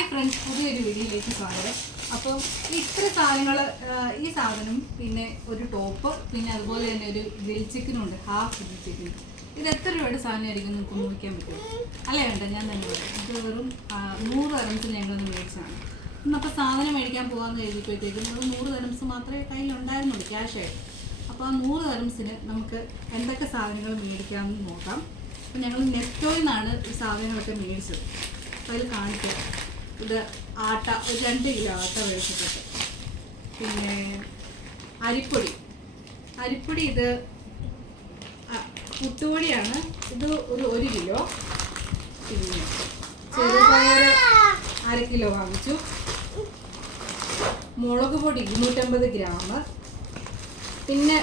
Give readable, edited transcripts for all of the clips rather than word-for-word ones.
Hi friends, പുതിയൊരു വീഡിയോയിലേക്ക് സ്വാഗതം. അപ്പോൾ ഇത്ര സാധനങ്ങൾ, ഈ സാധനം, പിന്നെ ഒരു ടോപ്പ്, പിന്നെ അതുപോലെ തന്നെ ഒരു ഗ്രിൽ ചിക്കനുണ്ട്, ഹാഫ് ഗ്രിൽ ചിക്കൻ. ഇത് എത്ര രൂപയുടെ സാധനമായിരിക്കും നിങ്ങൾക്ക് ഉപയോഗിക്കാൻ പറ്റുമോ? അല്ലേ വേണ്ട, ഞാൻ തന്നെ പറയാം. ഇത് വെറും 100 dirhams ഞങ്ങളൊന്ന് മേടിച്ചാണ്. ഇന്നപ്പോൾ സാധനം മേടിക്കാൻ പോകാമെന്ന് എഴുതിയപ്പോഴത്തേക്കും ഒരു 100 dirhams മാത്രമേ കയ്യിലുണ്ടായിരുന്നുള്ളൂ ക്യാഷായിട്ട്. അപ്പോൾ ആ 100 dirhamsന് നമുക്ക് എന്തൊക്കെ സാധനങ്ങൾ മേടിക്കാമെന്ന് നോക്കാം. അപ്പോൾ ഞങ്ങൾ നെസ്റ്റോയിൽ നിന്നാണ് ഈ സാധനങ്ങളൊക്കെ മേടിച്ചത്. അപ്പോൾ അതിൽ കാണിക്കാം. ഇത് ആട്ട, ഒരു 2 കിലോ ആട്ട മേടിച്ചിട്ടുണ്ട്. പിന്നെ അരിപ്പൊടി ഇത് പുട്ടുപൊടിയാണ്. ഇത് ഒരു 1 കിലോ. പിന്നെ ചെറുപയർ 1/2 കിലോ വാങ്ങിച്ചു. മുളക് പൊടി 250 ഗ്രാം. പിന്നെ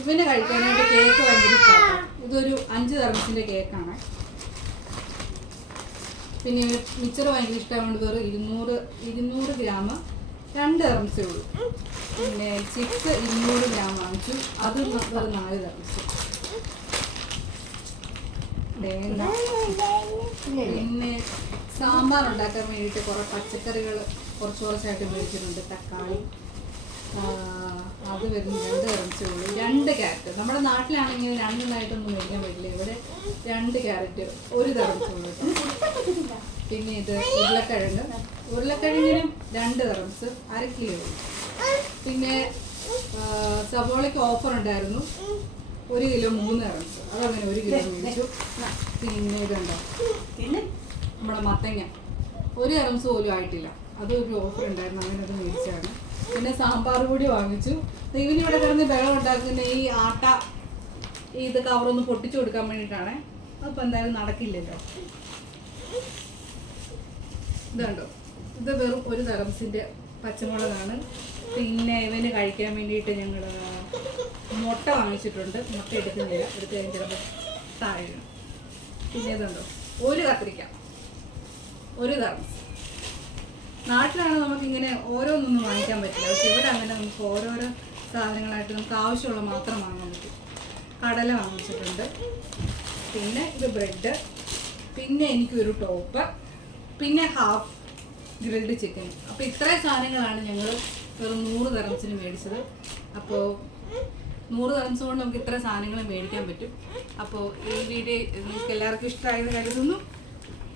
ഇവന് കഴിക്കാനായിട്ട് കേക്ക് ഭയങ്കര ഇഷ്ടമാണ്. ഇതൊരു 5 dirhamsന്റെ കേക്കാണ്. പിന്നെ മിച്ചർ ഭയങ്കര ഇഷ്ടമായതുകൊണ്ട് വേറെ 200 ഗ്രാം 2 dirhams ഉള്ളൂ. പിന്നെ ചിപ്സ് 200 ഗ്രാം വാങ്ങിച്ചു. അത് വേറെ 4 dirhams. പിന്നെ സാമ്പാർ ഉണ്ടാക്കാൻ വേണ്ടിയിട്ട് കുറേ പച്ചക്കറികൾ കുറച്ചായിട്ട് മേടിച്ചിട്ടുണ്ട്. തക്കാളി അത് വരുന്ന 2 dirhams ഉള്ളൂ. 2 ക്യാരറ്റ്. നമ്മുടെ നാട്ടിലാണെങ്കിൽ 2 മേടിക്കാൻ പറ്റില്ല. ഇവിടെ 2 ക്യാരറ്റ് 1 dirhams ഉള്ളൂ. പിന്നെ ഇത് ഉരുളക്കിഴങ്ങിനും 2 dirhams, 1/2 കിലോ. പിന്നെ സവോളയ്ക്ക് ഓഫർ ഉണ്ടായിരുന്നു. 1 കിലോ 3 dirhams. അതങ്ങനെ 1 കിലോ മേടിച്ചു. പിന്നെ ഇതുണ്ടോ, നമ്മുടെ മത്തങ്ങ 1 dirhams പോലും ആയിട്ടില്ല. അതൊരു ഓഫർ ഉണ്ടായിരുന്നു, അങ്ങനെ അത് മേടിച്ചാണ്. പിന്നെ സാമ്പാർ പൊടി വാങ്ങിച്ചു. ഇവനിവിടെ കിടന്ന് വെള്ളം ഉണ്ടാക്കുന്ന ഈ ആട്ട ഇത് കവറൊന്ന് പൊട്ടിച്ചു കൊടുക്കാൻ വേണ്ടിയിട്ടാണ്. അപ്പോൾ എന്തായാലും നടക്കില്ലല്ലോ. ഇതുണ്ടോ, ഇത് വെറും 1 dirhamsന്റെ പച്ചമുളകാണ്. പിന്നെ ഇവന് കഴിക്കാൻ വേണ്ടിയിട്ട് ഞങ്ങൾ മുട്ട വാങ്ങിച്ചിട്ടുണ്ട്. മുട്ട എടുക്കുന്നില്ല, എടുത്ത് കഴിഞ്ഞ് ചിലപ്പോൾ താഴെ. പിന്നെ ഇതുണ്ടോ, 1 കത്തിരിക്ക 1 dirhams. നാട്ടിലാണ് നമുക്കിങ്ങനെ ഓരോന്നൊന്നും വാങ്ങിക്കാൻ പറ്റില്ല. പക്ഷെ ഇവിടെ അങ്ങനെ നമുക്ക് ഓരോരോ സാധനങ്ങളായിട്ട് നമുക്ക് ആവശ്യമുള്ള മാത്രം വാങ്ങാൻ പറ്റും. കടല വാങ്ങിച്ചിട്ടുണ്ട്. പിന്നെ ഇത് ബ്രെഡ്. പിന്നെ എനിക്കൊരു ടോപ്പ്. പിന്നെ ഹാഫ് ഗ്രിൽഡ് ചിക്കൻ. അപ്പോൾ ഇത്രയും സാധനങ്ങളാണ് ഞങ്ങൾ വെറും 100 dirhamsന് മേടിച്ചത്. അപ്പോൾ 100 dirhams കൊണ്ട് നമുക്ക് ഇത്ര സാധനങ്ങൾ മേടിക്കാൻ പറ്റും. അപ്പോൾ ഈ വീഡിയോ നിങ്ങൾക്ക് എല്ലാവർക്കും ഇഷ്ടമായെന്ന് കരുതുന്നു.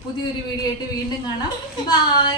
പുതിയൊരു വീഡിയോ ആയിട്ട് വീണ്ടും കാണാം. ബൈ.